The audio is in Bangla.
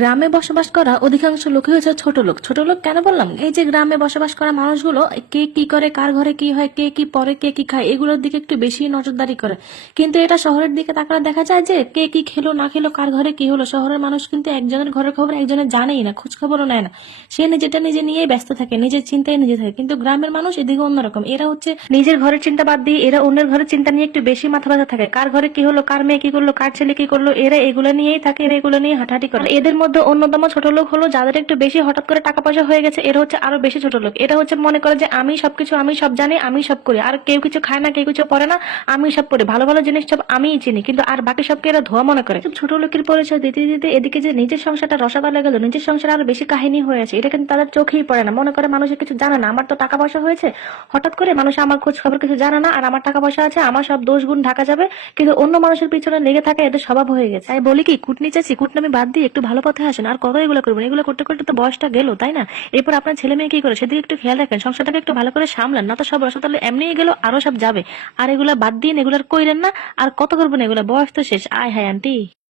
গ্রামে বসবাস করা অধিকাংশ লোকই হচ্ছে ছোট লোক। ছোট লোক কেন বললাম? এই যে গ্রামে বসবাস করা মানুষগুলো কে কি করে, কার ঘরে কি হয়, কে কি পরে, কে কি খায়, এগুলোর দিকে একটু বেশি নজরদারি করে। কিন্তু এটা শহরের দিকে তাকালে দেখা যায় যে কে কি খেলো না খেলো, কার ঘরে কি হলো, শহরের মানুষ কিন্তু একজনের ঘরের খবর একজনের জানেই না, খোঁজ খবরও নেয় না। সে নিজেটা নিজে নিয়েই ব্যস্ত থাকে, নিজের চিন্তায় নিজে থাকে। কিন্তু গ্রামের মানুষ এদিকে অন্যরকম। এরা হচ্ছে নিজের ঘরের চিন্তা বাদ দিয়ে এরা অন্যের ঘরের চিন্তা নিয়ে একটু বেশি মাথা ব্যথা থাকে। কার ঘরে কি হলো, কার মেয়ে কি করলো, কার ছেলে কি করলো, এরা এগুলো নিয়েই থাকে, এরা এগুলো নিয়ে হাঁটাহাঁটি করে। আর এদের মধ্যে অন্যতম ছোট লোক হলো যাদের একটু বেশি হঠাৎ করে টাকা পয়সা হয়ে গেছে। এরা হচ্ছে আরো বেশি ছোট লোক। এটা হচ্ছে মনে করে যে আমি সবকিছু, আমি সব জানি, আমি সব করি, আর কেউ কিছু খায় না, কেউ কিছু পরে না, আমি সব করি, ভালো ভালো জিনিস সব আমিই চিনি, কিন্তু আর বাকি সবকে এরা ধোয়া মনে করে। ছোট লোকের পরিচয় দিতে দিতে এদিকে যে নিজের সংসারটা রসাতলে গেল, নিজের সংসার আরো বেশি কাহিনী হয়ে আছে, এটা কিন্তু তাদের চোখেই পড়ে না। মনে করে মানুষের কিছু জানে না, আমার তো টাকা পয়সা হয়েছে, হঠাৎ করে মানুষ আমার খোঁজ খবর কিছু জানে না, আর আমার টাকা পয়সা আছে, আমার সব দোষ গুণ ঢাকা যাবে, কিন্তু অন্য মানুষের পিছনে লেগে থাকা এদের স্বভাব হয়ে গেছে। তাই বলি কি, কুটনি চাচি কুটনামি বাদ দিয়ে একটু ভালো পথে আসেন। আর কত এগুলো করবেন? এগুলো করতে করতে তো বয়সটা গেল, তাই না? এরপর আপনার ছেলে মেয়ে কি করে সেদিকে একটু খেয়াল রাখেন, সংসারটাকে একটু ভালো করে সামলান, না তো সব রসাতলে এমনিই গেল, আরো সব যাবে। আর এগুলা বাদ দিন, এগুলার কইরেন না। আর কত করবেন এগুলা? বয়স তো শেষ। আয় হায় আন্টি।